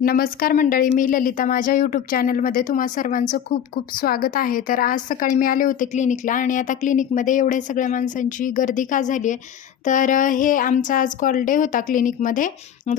नमस्कार मंडळी मी ललिता. माझ्या यूट्यूब चॅनलमध्ये तुम्हा सर्वांचं खूप खूप स्वागत आहे. तर आज सकाळी मी आले होते क्लिनिकला आणि आता क्लिनिकमध्ये एवढे सगळ्या माणसांची गर्दी का झाली आहे तर हे आमचा आज कॉल डे होता क्लिनिकमध्ये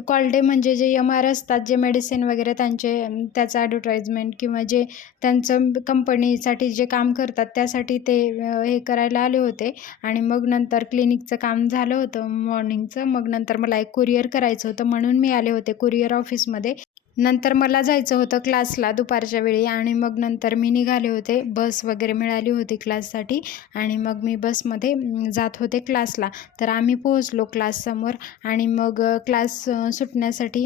कॉल डे म्हणजे जे एम आर असतात जे मेडिसिन वगैरे त्यांचे त्याचं ॲडव्हर्टाईजमेंट किंवा जे त्यांचं कंपनीसाठी जे काम करतात त्यासाठी ते हे करायला आले होते. आणि मग नंतर क्लिनिकचं काम झालं होतं मॉर्निंगचं मग नंतर मला एक कुरिअर करायचं होतं म्हणून मी आले होते कुरिअर ऑफिसमध्ये नंतर मला जायचं होतं क्लासला दुपारच्या वेळी आणि मग नंतर मी निघाले होते. बस वगैरे मिळाली होती क्लाससाठी आणि मग मी बसमध्ये जात होते क्लासला. तर आम्ही पोहोचलो क्लाससमोर आणि मग क्लास सुटण्यासाठी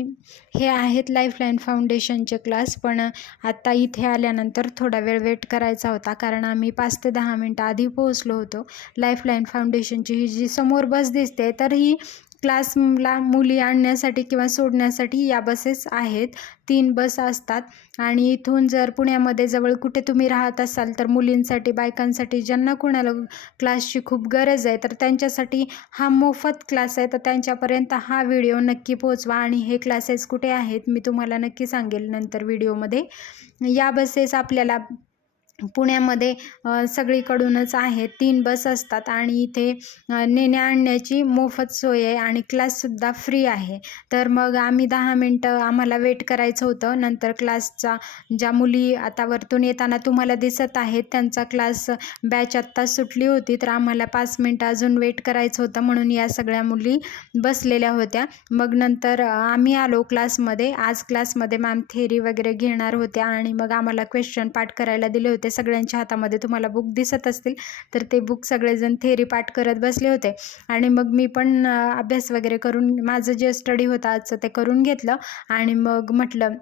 हे आहेत लाईफलाईन फाउंडेशनचे क्लास. पण आत्ता इथे आल्यानंतर थोडा वेळ वेट करायचा होता कारण आम्ही पाच ते दहा मिनटं आधी पोहोचलो होतो. लाईफलाईन फाउंडेशनची ही जी समोर बस दिसते तर ही क्लासला मुली आणण्यासाठी किंवा सोडण्यासाठी या बसेस आहेत. तीन बस असतात. आणि इथून जर पुण्यामध्ये जवळ कुठे तुम्ही राहत असाल तर मुलींसाठी बायकांसाठी ज्यांना कोणाला क्लासची खूप गरज आहे तर त्यांच्यासाठी हा मोफत क्लास आहे. तर त्यांच्यापर्यंत हा व्हिडिओ नक्की पोचवा आणि हे क्लासेस कुठे आहेत मी तुम्हाला नक्की सांगेल नंतर व्हिडिओमध्ये. या बसेस आपल्याला पुण्यामध्ये सगळीकडूनच आहे. तीन बस असतात आणि इथे नेण्या आणण्याची मोफत सोय आहे आणि क्लाससुद्धा फ्री आहे. तर मग आम्ही दहा मिनटं आम्हाला वेट करायचं होतं. नंतर क्लासचा ज्या मुली आता वरतून येताना तुम्हाला दिसत आहेत त्यांचा क्लास बॅच आत्ता सुटली होती. तर आम्हाला पाच मिनटं अजून वेट करायचं होतं म्हणून या सगळ्या मुली बसलेल्या होत्या. मग नंतर आम्ही आलो क्लासमध्ये. आज क्लासमध्ये मॅम थेरी वगैरे घेणार होत्या आणि मग आम्हाला क्वेश्चन पाठ करायला दिले होते. सगळ्यांच्या हातामध्ये तुम्हाला बुक दिसत असतील. तर ते बुक सगळेजण थेरी पाठ करत बसले होते. आणि मग मी पण अभ्यास वगैरे करून माझं जे स्टडी होतं आजचं ते करून घेतलं. आणि मग म्हटलं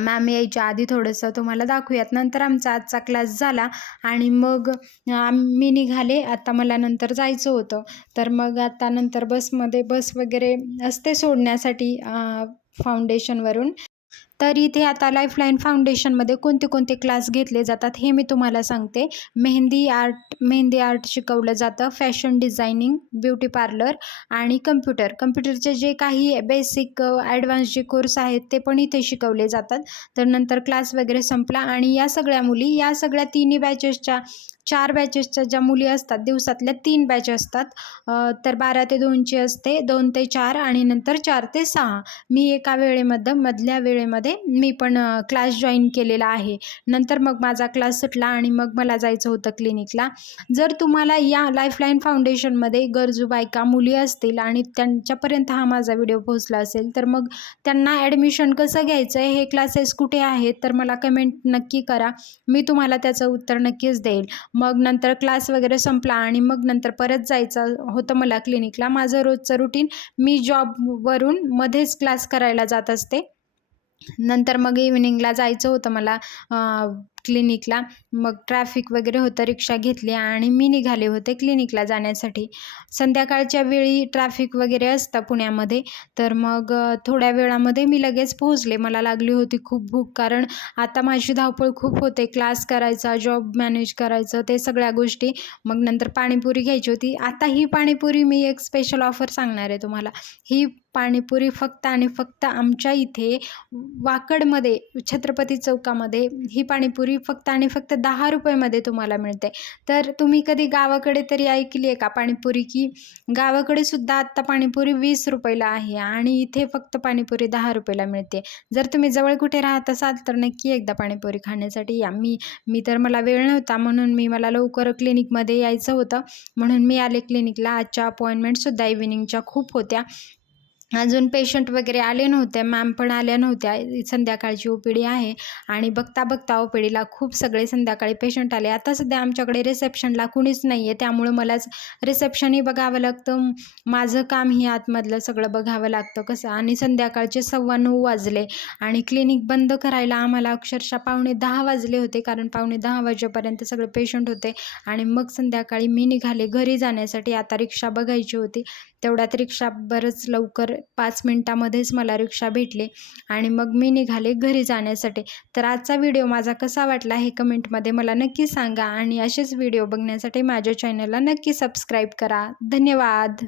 मॅम यायच्या आधी थोडंसं तुम्हाला दाखवूयात. नंतर आमचा आजचा क्लास झाला. आणि मग मी निघाले. आता मला नंतर जायचं होतं. तर मग आता नंतर बसमध्ये बस वगैरे असते सोडण्यासाठी फाउंडेशनवरून तर इथे आता लाईफलाईन फाउंडेशनमध्ये कोणते कोणते क्लास घेतले जातात हे मी तुम्हाला सांगते. मेहंदी आर्ट मेहंदी आर्ट शिकवलं जातं फॅशन डिझायनिंग ब्युटी पार्लर आणि कम्प्युटर कम्प्युटरचे जे काही बेसिक ॲडव्हान्स जे कोर्स आहेत ते पण इथे शिकवले जातात. तर नंतर क्लास वगैरे संपला आणि या सगळ्या मुली या सगळ्या तिन्ही बॅचेसच्या चार बॅचेसच्या ज्या मुली असतात दिवसातल्या तीन बॅच असतात. तर बारा ते दोनची असते दोन ते चार आणि नंतर चार ते सहा. मी एका वेळेमध्ये मधल्या वेळेमध्ये मी पण क्लास जॉईन केलेला आहे. नंतर मग माझा क्लास सुटला आणि मग मला जायचं होतं क्लिनिकला जर तुम्हाला या लाईफलाईन फाउंडेशनमध्ये गरजू बायका मुली असतील आणि त्यांच्यापर्यंत हा माझा व्हिडिओ पोहोचला असेल तर मग त्यांना ॲडमिशन कसं घ्यायचं आहे हे क्लासेस कुठे आहेत तर मला कमेंट नक्की करा. मी तुम्हाला त्याचं उत्तर नक्कीच देईल. मग नंतर क्लास वगैरे संपला आणि मग नंतर परत जायचं होतं मला क्लिनिकला माझं रोजचं रुटीन मी जॉबवरून मध्येच क्लास करायला जात असते. नंतर मग इव्हिनिंगला जायचं होतं मला क्लिनिकला मग ट्रॅफिक वगैरे होतं रिक्षा घेतली आणि मी निघाले होते क्लिनिकला जाण्यासाठी. संध्याकाळच्या वेळी ट्रॅफिक वगैरे असतं पुण्यामध्ये तर मग थोड्या वेळामध्ये मी लगेच पोहोचले. मला लागली होती खूप भूक कारण आता माझी धावपळ खूप होते. क्लास करायचा जॉब मॅनेज करायचं ते सगळ्या गोष्टी. मग नंतर पाणीपुरी घ्यायची होती. आता ही पाणीपुरी मी एक स्पेशल ऑफर सांगणार आहे तुम्हाला. ही पाणीपुरी फक्त आणि फक्त आमच्या इथे वाकडमध्ये छत्रपती चौकामध्ये ही पाणीपुरी फक्त आणि फक्त दहा रुपयामध्ये तुम्हाला मिळते. तर तुम्ही कधी गावाकडे तरी ऐकली आहे का पाणीपुरी की गावाकडे सुद्धा आत्ता पाणीपुरी वीस रुपयाला आहे आणि इथे फक्त पाणीपुरी दहा रुपयाला मिळते. जर तुम्ही जवळ कुठे राहत असाल तर नक्की एकदा पाणीपुरी खाण्यासाठी या. मी मी तर मला वेळ नव्हता म्हणून मी मला लवकर क्लिनिकमध्ये यायचं होतं. म्हणून मी आले क्लिनिकला आजच्या अपॉइंटमेंटसुद्धा इव्हिनिंगच्या खूप होत्या. अजून पेशंट वगैरे आले नव्हते मॅम पण आल्या नव्हत्या. संध्याकाळची ओ पी डी आहे आणि बघता बघता ओ पी डीला खूप सगळे संध्याकाळी पेशंट आले. आता सध्या आमच्याकडे रिसेप्शनला कुणीच नाही आहे त्यामुळं मलाच रिसेप्शनही बघावं लागतं. माझं कामही आतमधलं सगळं बघावं लागतं कसं. आणि संध्याकाळचे सव्वा नऊ वाजले आणि क्लिनिक बंद करायला आम्हाला अक्षरशः पावणे दहा वाजले होते कारण पावणे दहा वाजेपर्यंत सगळे पेशंट होते. आणि मग संध्याकाळी मी निघाले घरी जाण्यासाठी. आता रिक्षा बघायची होती. तेवढ्यात रिक्षा बरंच लवकर पाच मिनटामध्येच मला रिक्षा भेटली आणि मग मी निघाले घरी जाण्यासाठी. तर आजचा व्हिडिओ माझा कसा वाटला हे कमेंटमध्ये मला नक्की सांगा आणि असेच व्हिडिओ बघण्यासाठी माझ्या चॅनलला नक्की सबस्क्राईब करा. धन्यवाद.